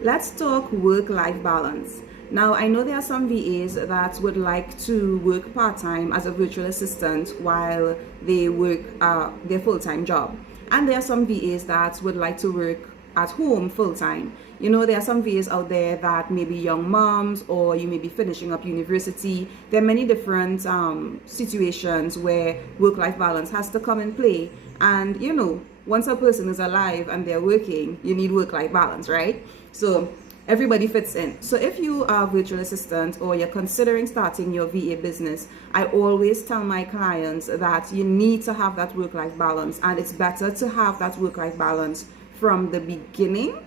Let's talk work-life balance. Now, I know there are some VAs that would like to work part-time as a virtual assistant while they work their full-time job. And there are some VAs that would like to work at home full-time. You know, there are some VAs out there that may be young moms, or you may be finishing up university. There are many different situations where work-life balance has to come in play. And, you know, once a person is alive and they're working, you need work-life balance, right? So everybody fits in. So if you are a virtual assistant or you're considering starting your VA business, I always tell my clients that you need to have that work-life balance, and it's better to have that work-life balance from the beginning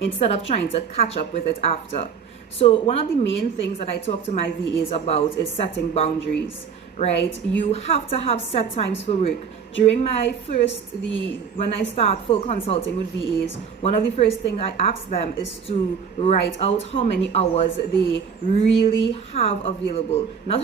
instead of trying to catch up with it after. So one of the main things that I talk to my VAs about is setting boundaries, right? You have to have set times for work. During my when I start full consulting with VAs, one of the first things I ask them is to write out how many hours they really have available. Not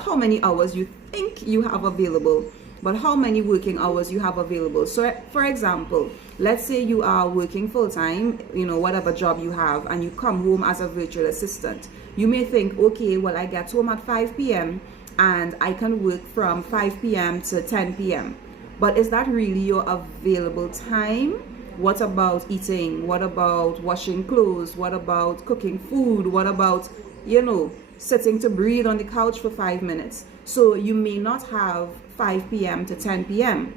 how many hours you think you have available, but how many working hours you have available. So for example, let's say you are working full-time, you know, whatever job you have, and you come home as a virtual assistant. You may think, okay, well, I get home at 5 p.m. and I can work from 5 p.m. to 10 p.m. But is that really your available time? What about eating? What about washing clothes? What about cooking food? What about, you know, sitting to breathe on the couch for 5 minutes? So you may not have 5 p.m. to 10 p.m.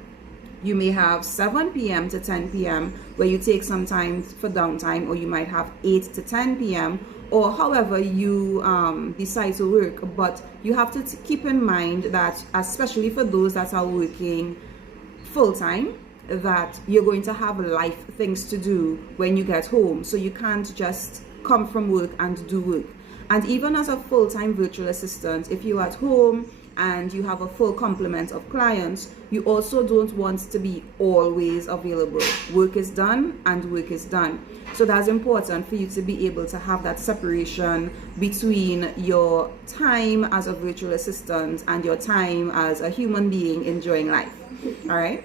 You may have 7 p.m. to 10 p.m. where you take some time for downtime, or you might have 8 to 10 p.m. or however you decide to work. But you have to keep in mind that, especially for those that are working full-time, that you're going to have life things to do when you get home. So you can't just come from work and do work. And even as a full-time virtual assistant, if you're at home and you have a full complement of clients, you also don't want to be always available. Work is done and work is done. So that's important for you to be able to have that separation between your time as a virtual assistant and your time as a human being enjoying life. All right.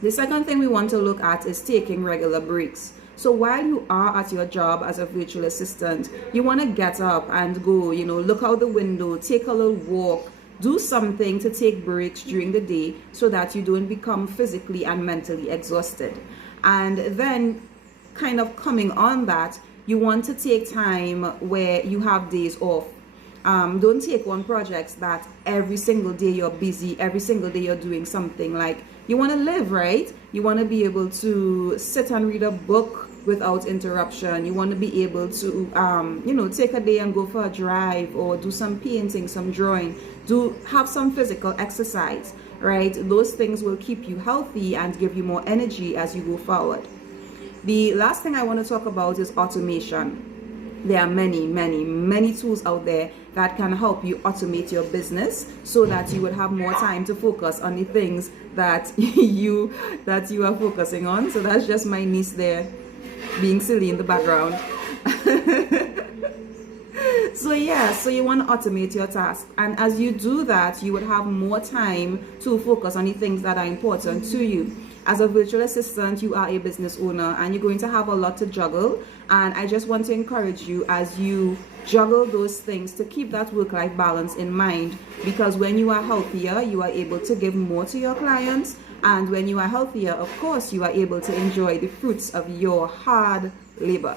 The second thing we want to look at is taking regular breaks. So while you are at your job as a virtual assistant, you want to get up and go, you know, look out the window, take a little walk, do something to take breaks during the day so that you don't become physically and mentally exhausted. And then kind of coming on that, you want to take time where you have days off. Don't take on projects that every single day you're busy, every single day you're doing something. Like, you want to live, right? You want to be able to sit and read a book without interruption. You want to be able to you know, take a day and go for a drive, or do some painting, some drawing, have some physical exercise, right? Those things will keep you healthy and give you more energy as you go forward. The last thing I want to talk about is automation. There are many tools out there that can help you automate your business so that you would have more time to focus on the things that you are focusing on. So that's just my niece there being silly in the background. So yeah, so you want to automate your task, and as you do that, you would have more time to focus on the things that are important to you. As a virtual assistant, you are a business owner and you're going to have a lot to juggle, and I just want to encourage you as you juggle those things to keep that work-life balance in mind, because when you are healthier, you are able to give more to your clients, and when you are healthier, of course, you are able to enjoy the fruits of your hard labor.